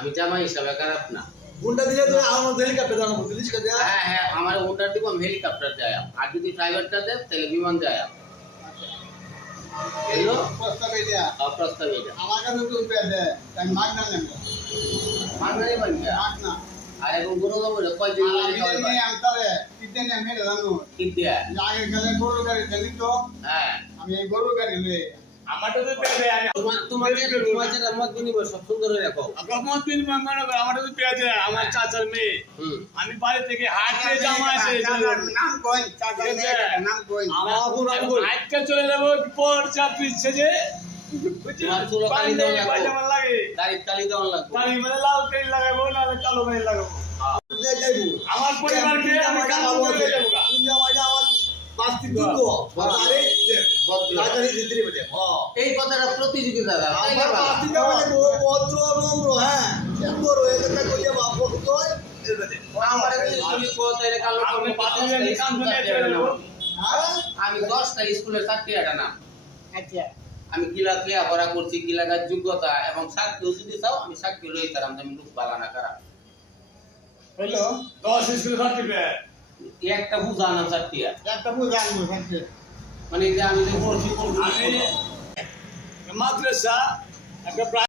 আমি জামাই হিসাবে খারাপ না। গুন্ডা দিলে তো আমার হেলিকপ্টার জানাবো পুলিশ কে দেয়া। হ্যাঁ হ্যাঁ, আমার ওটার দিব, আমি হেলিকপ্টার যায়। আর যদি ড্রাইভারটা দেন তাহলে বিমান যায়। এই প্রস্তাব এটা প্রস্তাব এটা আমার কাছে তো উপায় দেয় তাই মাগ না নেব মানবে বানিয়ে মাগ না আর এখন গরু যাবো কয় দিন আমি জানি আনতারে কিতে নে মেরে জানো কি দিয়া। আগে গেলে গরু গাড়ি জানি তো হ্যাঁ, আমি এই গরু গাড়ি লই আমারটা তো পেয়ে দেয় তোমার মত বিনিময় সব সুন্দর হয়ে রাখো। রহমত বিন মঙ্গল আমারটা তো পেয়ে দেয় আমার চাচার মেয়ে। আমি বাড়ি থেকে হাঁটতে জামা আছে নাম কই চাচা নাম কই হাঁটতে চলে যাবো পর চাকরি ছেড়ে তোমার চুলো কালি দেওয়া লাগবে, পায়জামা লাগে দাড়ির কালি দেওয়া লাগবে। তাই মানে লাল কালি লাগাবো না কালো কালি লাগাবো। যাইবো আমার পরিবারকে আমি কালো করে যাবো গা। ইন্ডিয়া মাইটা আমার বাস্তি দুটো বাজারে বাজারে দিতে বটে। হ্যাঁ এই কথাটা প্রতিযোগিতা দাদা, তাই না আমার বাবা? বাস্তি দাও মানে ভদ্র নম্র হ্যাঁ সুন্দর হয়ে গেছে কইয়া বাপ তো এবারে আমার তুমি কোথায় কালো আমি কমে বাতিলে আমি কান ধরে চলে যাবো। আমি 10টা স্কুলের চাকরিটা না। আচ্ছা আমি গিলা ক্লিয়া করা করছি, গিলাগার যোগ্যতা এবং সাক্ষী যদি চাও আমি সাক্ষী রই তারাম আমি লোক বাগানা করা। হইলো 10 স্কুল সার্টিফিকেট একটা বুঝা না চাকরিয়া, একটা বুঝ জানবো থাকতে মানে যে আমি যে পড়ছি আমি মাদ্রাসা একটা